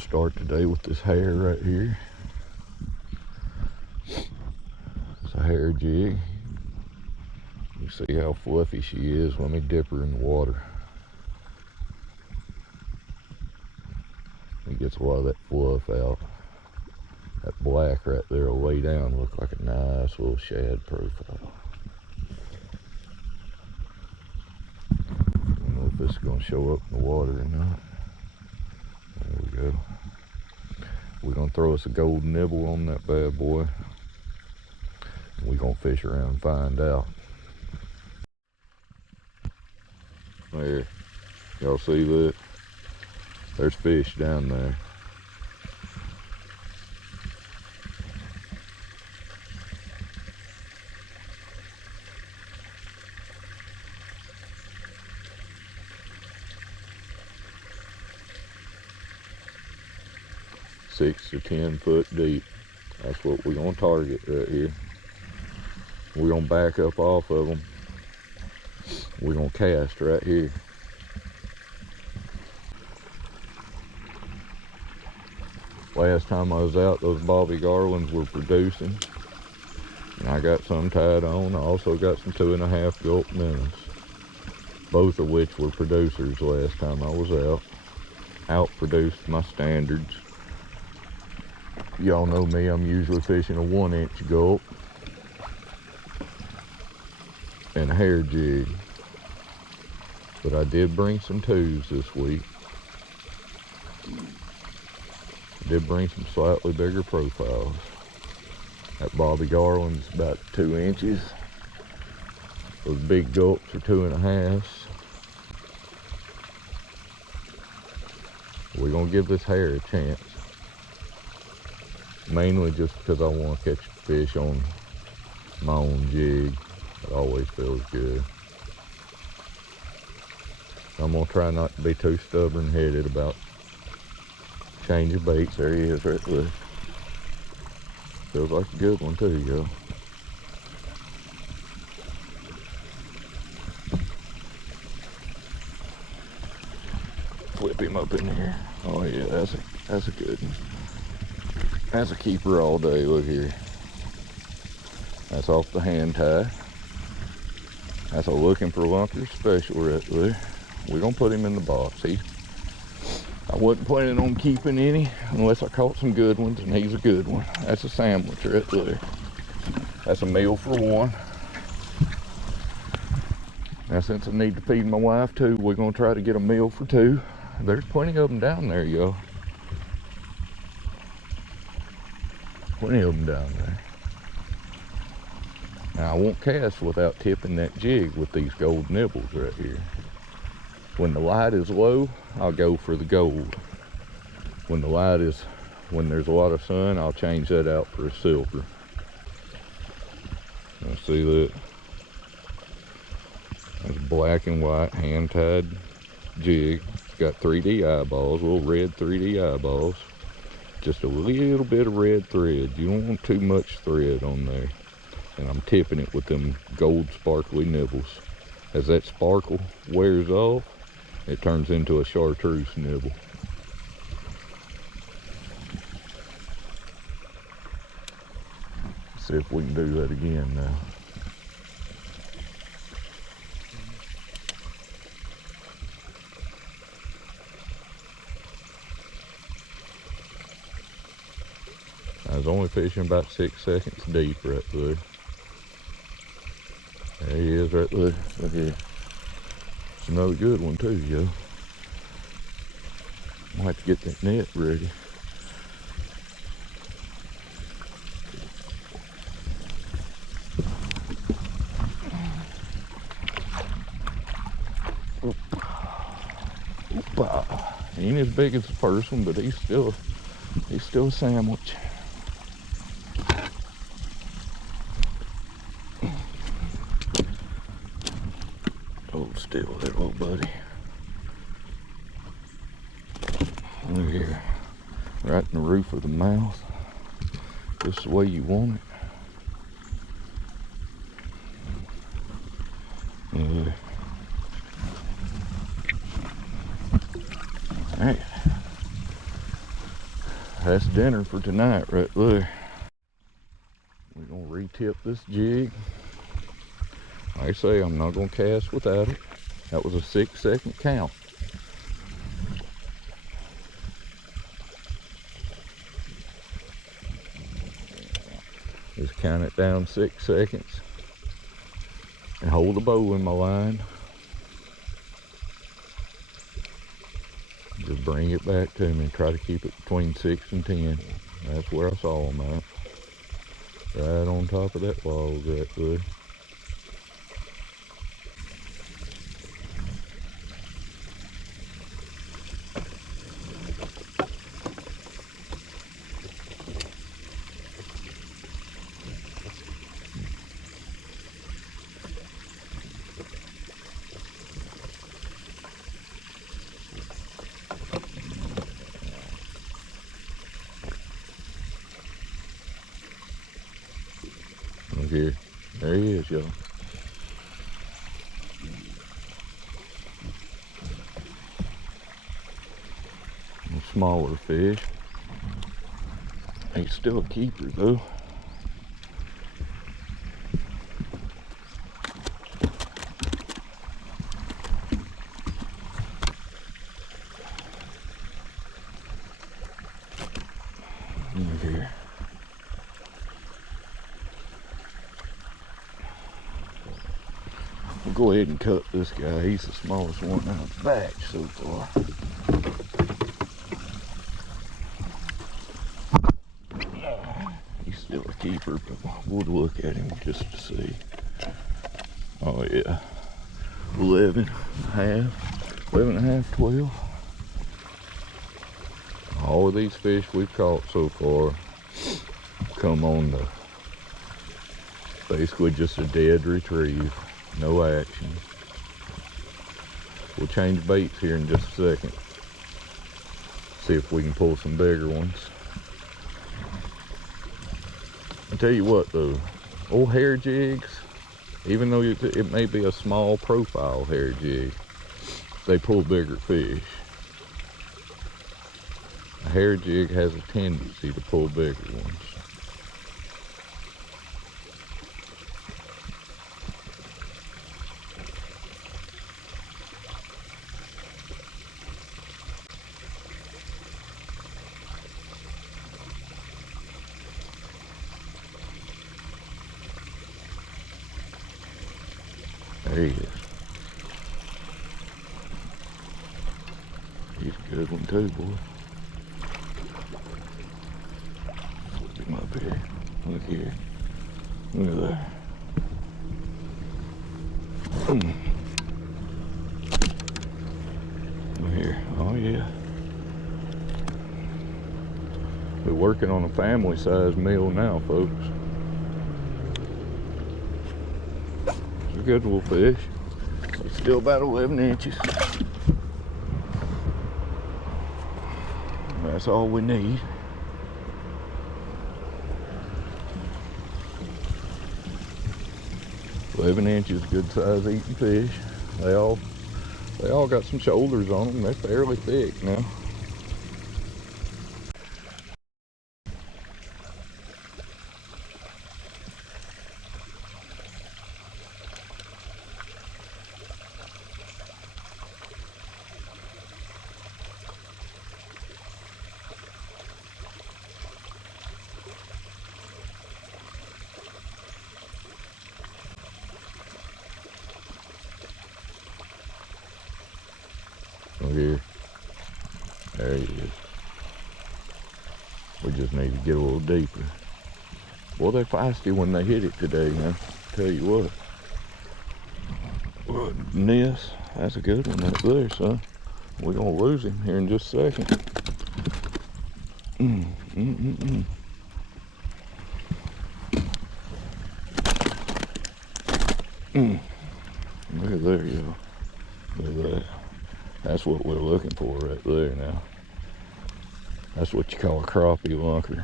start today with this hair right here. It's a hair jig. You see how fluffy she is. Let me dip her in the water. It gets a lot of that fluff out. That black right there will lay down, look like a nice little shad profile. I don't know if this is going to show up in the water or not. There we go. We're going to throw us a gold nibble on that bad boy. And we're going to fish around and find out. There. Y'all see that? There's fish down there. Six to 10 foot deep. That's what we're gonna target right here. We're gonna back up off of them. We're gonna cast right here. Last time I was out, those bobby garlands were producing, and I got some tied on. I also got some 2.5 gulp minnows, both of which were producers last time I was out. Outproduced my standards. Y'all know me, I'm usually fishing a 1-inch gulp and a hair jig, but I did bring some 2s this week. I did bring some slightly bigger profiles. That bobby garland's about 2 inches. Those big gulps are 2.5. We're gonna give this hair a chance. Mainly just because I want to catch fish on my own jig. It always feels good. I'm going to try not to be too stubborn-headed about changing baits. There he is right there. Feels like a good one too, yo. Flip him up in here. Oh yeah, that's a good one. That's a keeper all day. Look here. That's off the hand tie. That's a looking for Lunkers special right there. We're gonna put him in the box. I wasn't planning on keeping any unless I caught some good ones, and he's a good one. That's a sandwich right there. That's a meal for one. Now since I need to feed my wife too, we're gonna try to get a meal for 2. There's plenty of them down there, y'all. Plenty of them down there. Now I won't cast without tipping that jig with these gold nibbles right here. When the light is low, I'll go for the gold. When there's a lot of sun, I'll change that out for a silver. Now see that? That's black and white hand-tied jig. It's got 3D eyeballs, little red 3D eyeballs. Just a little bit of red thread. You don't want too much thread on there. And I'm tipping it with them gold sparkly nibbles. As that sparkle wears off, it turns into a chartreuse nibble. Let's see if we can do that again now. I was only fishing about 6 seconds deep right there. There he is right there. Look here. It's another good one too, yo. Might have to get that net ready. Oop. He ain't as big as the first one, but he's still a sandwich. Hold still there, little buddy. Look here. Right in the roof of the mouth. Just the way you want it. Alright. dinner for tonight right there. We're gonna re-tip this jig. Like I say, I'm not gonna cast without it. That was a 6-second count. Just count it down 6 seconds and hold the bow in my line. Just bring it back to me and try to keep it between 6 and 10. That's where I saw them at. Right on top of that log right there. Look here. There he is, y'all. Smaller fish. He's still a keeper though. Look here. We'll go ahead and cut this guy. He's the smallest one out of the batch so far. He's still a keeper, but we'll look at him just to see. Oh yeah, 11 and a half, 12. All of these fish we've caught so far come on the basically just a dead retrieve, no action. We'll change baits here in just a second. See if we can pull some bigger ones. I tell you what though, old hair jigs, even though it may be a small profile hair jig, they pull bigger fish. A hair jig has a tendency to pull bigger ones. There he is. He's a good one too, boy. Flip him up here. Look here. Look at that. Look here. Oh yeah. We're working on a family size meal now, folks. A good little fish. It's still about 11 inches. That's all we need. $11 good size eating fish. They all got some shoulders on them. They're fairly thick now. Look here. There he is. We just need to get a little deeper. Boy, they're feisty when they hit it today, man. Tell you what. Ness, that's a good one right there, son. We're gonna lose him here in just a second. Look at there, yo. Look at that. That's what we're looking for right there now. That's what you call a crappie lunker.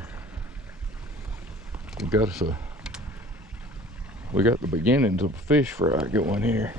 We got the beginnings of a fish fry going here.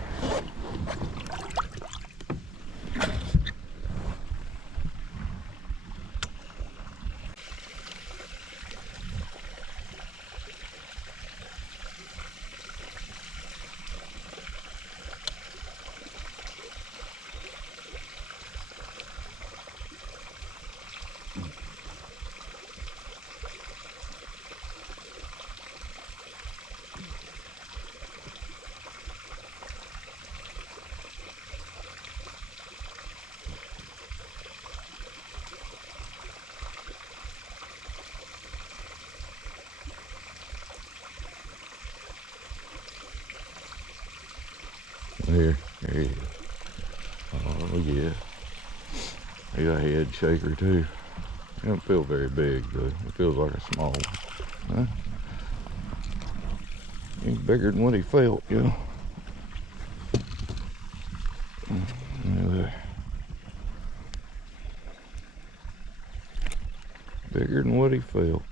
There he is. Oh yeah. He got a head shaker too. It don't feel very big though. It feels like a small one. Huh? He's bigger than what he felt, you know. There. Bigger than what he felt.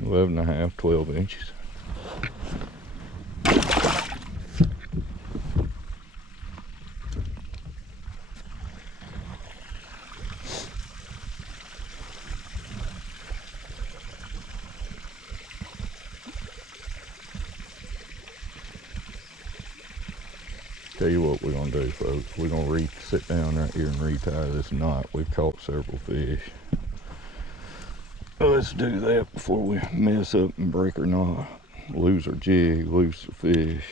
$11 and a half, 12 inches. Tell you what we're gonna do, folks. We're gonna sit down right here and retie this knot. We've caught several fish. Let's do that before we mess up and break our knot. Lose our jig, lose the fish.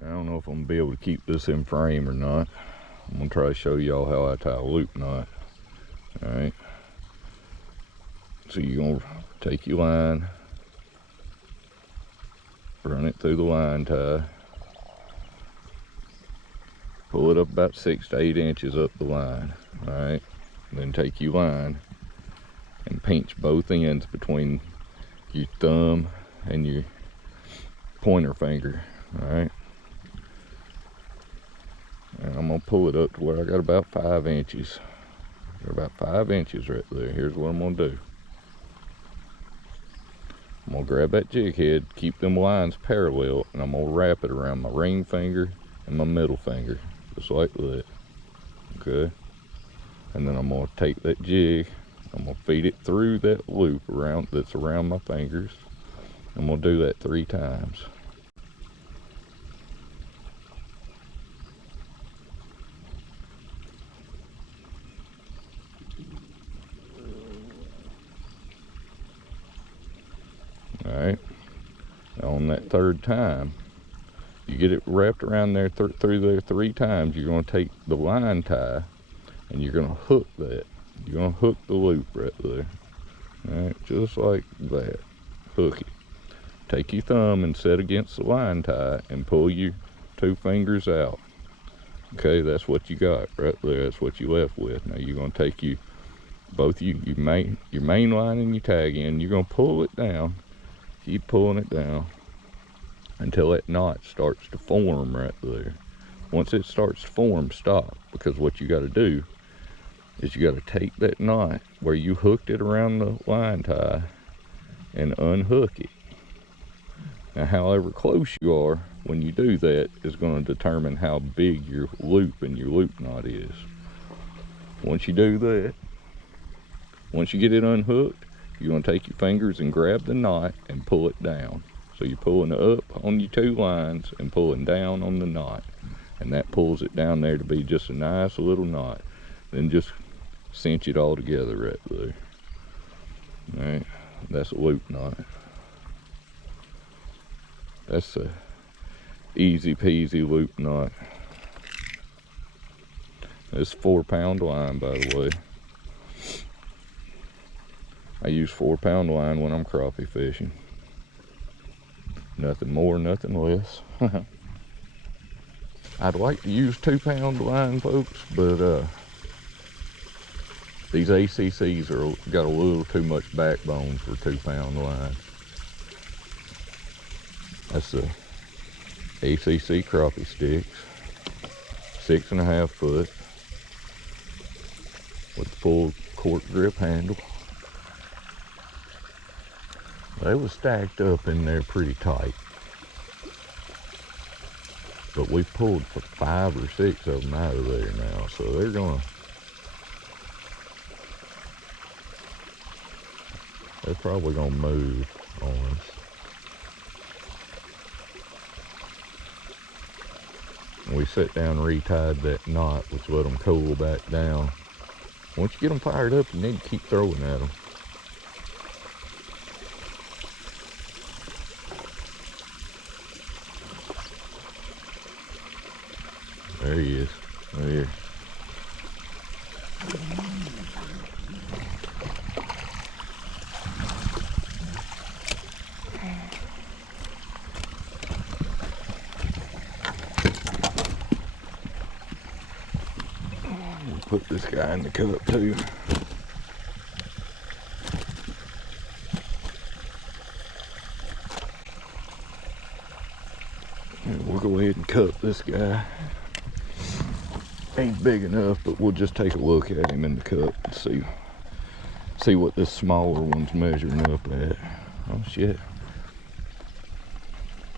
I don't know if I'm gonna be able to keep this in frame or not. I'm gonna try to show y'all how I tie a loop knot. Alright. So you're gonna take your line, run it through the line tie, pull it up about 6 to 8 inches up the line. Alright. Then take your line and pinch both ends between your thumb and your pointer finger. Alright. And I'm gonna pull it up to where I got about 5 inches. Got about 5 inches right there. Here's what I'm gonna do. I'm gonna grab that jig head, keep them lines parallel, and I'm gonna wrap it around my ring finger and my middle finger, just like that. Okay. And then I'm gonna take that jig, I'm gonna feed it through that loop that's around my fingers. I'm gonna do that 3 times. Alright, on that 3rd time, you get it wrapped around there through there 3 times, you're going to take the line tie and you're going to hook that. You're going to hook the loop right there. Alright, just like that. Hook it. Take your thumb and set against the line tie and pull your 2 fingers out. Okay, that's what you got right there. That's what you left with. Now you're going to take your main line and your tag in. You're going to pull it down. Keep pulling it down until that knot starts to form right there. Once it starts to form, stop, because what you got to do is you got to take that knot where you hooked it around the line tie and unhook it. Now, however close you are when you do that is going to determine how big your loop and your loop knot is. Once you do that, once you get it unhooked, you're going to take your fingers and grab the knot and pull it down. So you're pulling up on your 2 lines and pulling down on the knot. And that pulls it down there to be just a nice little knot. Then just cinch it all together right there. Alright, that's a loop knot. That's a easy peasy loop knot. It's 4-pound line, by the way. I use 4-pound line when I'm crappie fishing. Nothing more, nothing less. I'd like to use 2-pound line, folks, but these ACCs got a little too much backbone for 2-pound line. That's the ACC crappie sticks, 6.5 foot with the full cork grip handle. They was stacked up in there pretty tight, but we pulled 5 or 6 of them out of there now, so they're probably gonna move on us. We sat down and retied that knot, which let them cool back down. Once you get them fired up, you need to keep throwing at them. There he is, right here. Put this guy in the cup too. And we'll go ahead and cup this guy. Ain't big enough, but we'll just take a look at him in the cup and see what this smaller one's measuring up at. Oh shit.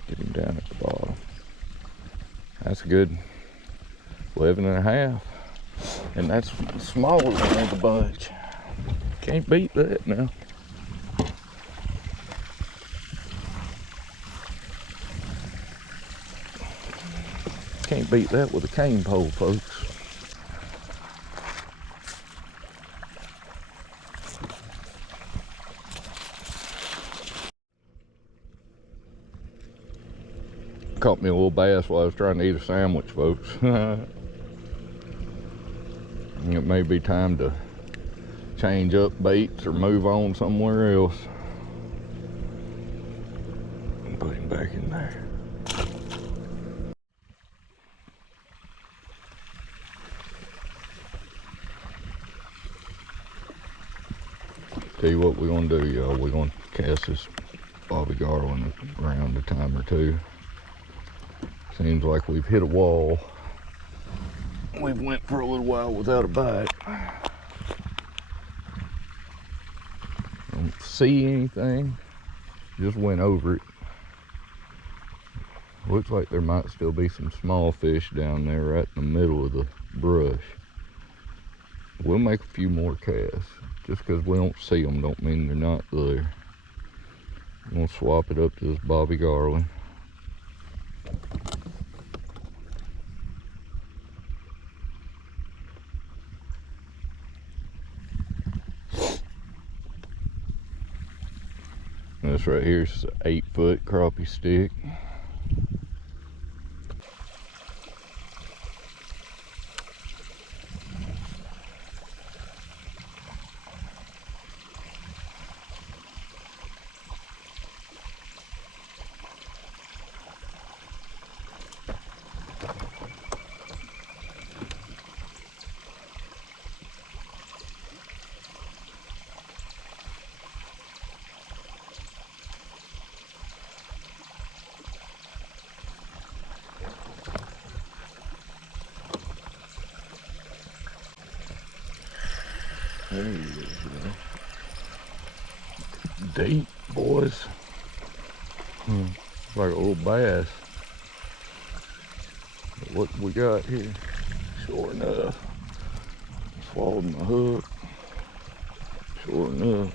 Get him down at the bottom. That's a good 11 and a half. And that's the smaller one of the bunch. Can't beat that now. Can't beat that with a cane pole, folks. Caught me a little bass while I was trying to eat a sandwich, folks. It may be time to change up baits or move on somewhere else. Put him back in there. Tell you what we're gonna do, y'all. We're gonna cast this Bobby Garland around a time or two. Seems like we've hit a wall. We've went for a little while without a bite. Don't see anything. Just went over it. Looks like there might still be some small fish down there right in the middle of the brush. We'll make a few more casts. Just because we don't see them don't mean they're not there. I'm gonna swap it up to this Bobby Garland. This right here is an 8-foot crappie stick. There he is, deep, boys. It's like a little bass. But what we got here, sure enough, swallowed my hook. Sure enough.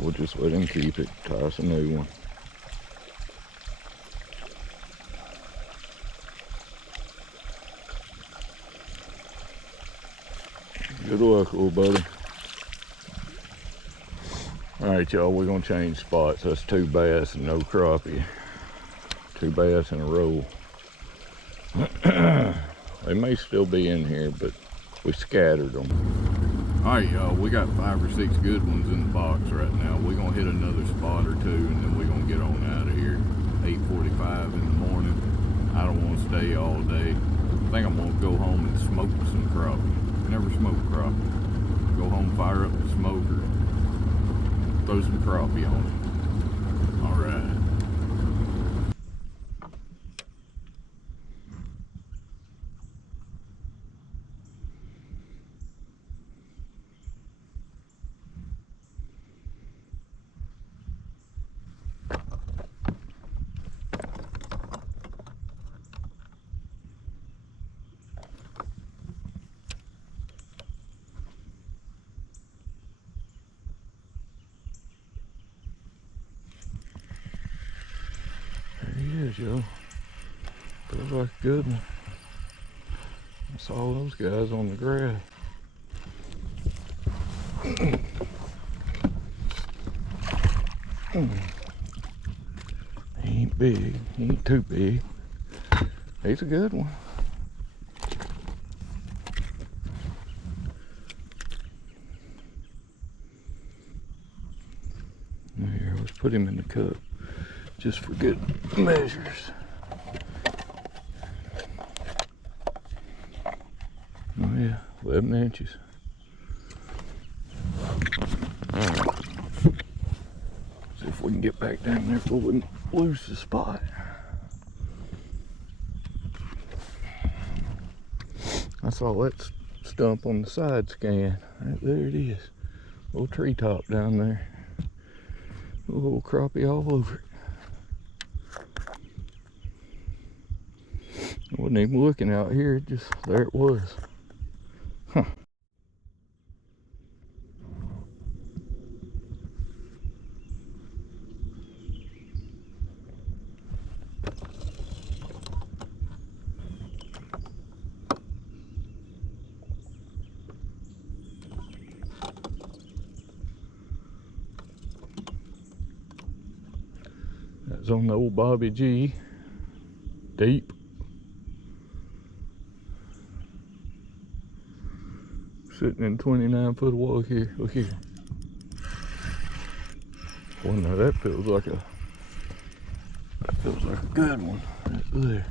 We'll just let him keep it, toss a new one. Good luck, little buddy. Alright, y'all, we're gonna change spots. That's 2 bass and no crappie. 2 bass in a row. They may still be in here, but we scattered them. Alright, y'all, we got 5 or 6 good ones in the box right now. We're gonna hit another spot or 2 and then we're gonna get on out of here. 8:45 in the morning. I don't want to stay all day. I think I'm gonna go home and smoke some crappie. Never smoked crappie. Go home, fire up the smoker, throw some crappie on it. Alright. Yo, feels like a good one. I saw those guys on the grass. He ain't big, he ain't too big. He's a good one. put him in the cup just for good measures. Oh yeah, 11 inches. See if we can get back down there before we lose the spot. I saw that stump on the side scan. Right there it is. Little treetop down there. Little crappie all over it. I wasn't even looking out here, just there it was. Huh. That's on the old Bobby G. Deep. Sitting in 29-foot of water here. Look here. Well, now that feels like a good one right there.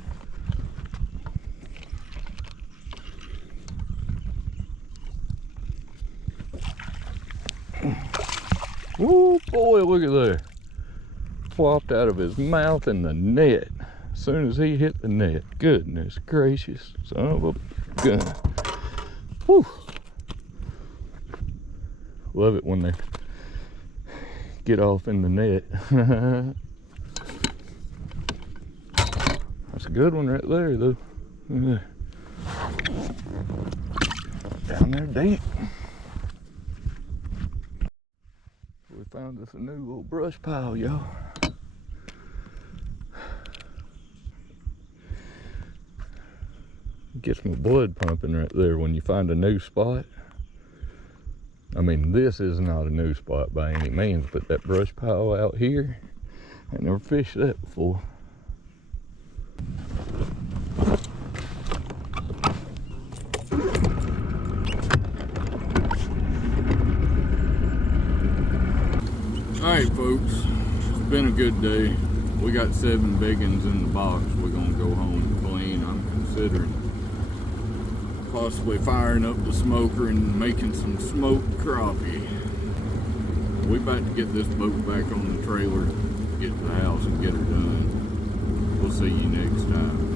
Woo, boy, look at that. Flopped out of his mouth in the net as soon as he hit the net. Goodness gracious, son of a gun. Woo. Love it when they get off in the net. That's a good one right there, though. Down there deep. We found us a new little brush pile, y'all. Gets my blood pumping right there when you find a new spot. I mean, this is not a new spot by any means, but that brush pile out here, I never fished that before. Alright folks, it's been a good day. We got 7 big ones in the box. We're gonna go home and clean. I'm considering possibly firing up the smoker and making some smoked crappie. We about to get this boat back on the trailer, get to the house and get her done. We'll see you next time.